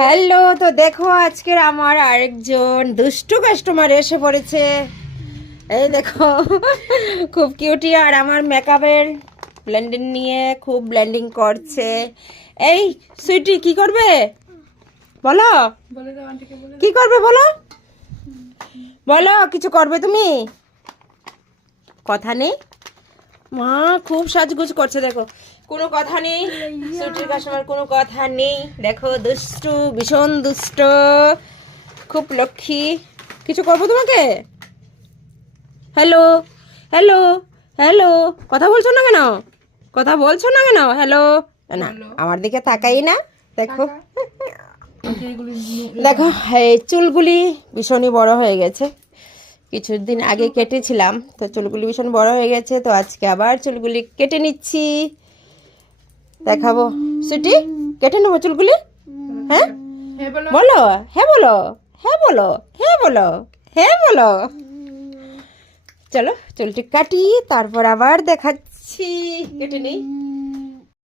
Hello, তো দেখো আজকের আমার আরেকজন দুষ্টু কাস্টমার এসে পড়েছে। এই দেখো খুব কিউটি, আর আমার মেকআপের ব্লেন্ডিং নিয়ে খুব ব্লেন্ডিং করছে। এই সুইটি কি করবে বলো, কি করবে বলো, বলো কিছু করবে তুমি? কথা নেই, মা খুব সাজগুজ করছে। দেখো কোনো কথা নেই, সুইটির কাস্টমার কোনো কথা নেই। দেখো দুষ্টু, ভীষণ দুষ্ট, খুব লক্ষ্মী। কিছু করবো তোমাকে? হ্যালো হ্যালো হ্যালো, কথা বলছো না কেন? কথা বলছো না কেন? হ্যালো না, আমার দিকে তাকাই না। দেখো দেখো এই চুলগুলি ভীষণই বড় হয়ে গেছে, কিছুদিন আগে কেটেছিলাম, তো চুলগুলি ভীষণ বড় হয়ে গেছে, তো আজকে আবার চুলগুলি কেটে নিচ্ছি। দেখাবো সুইটি, কেটে নেবো চুলগুলি। হ্যাঁ বলো, হ্যাঁ বলো, হ্যাঁ বলো, হ্যাঁ বলো, হ্যাঁ বলো। চলো চুলটি কাটি, তারপর আবার দেখাচ্ছি। কেটে নেই।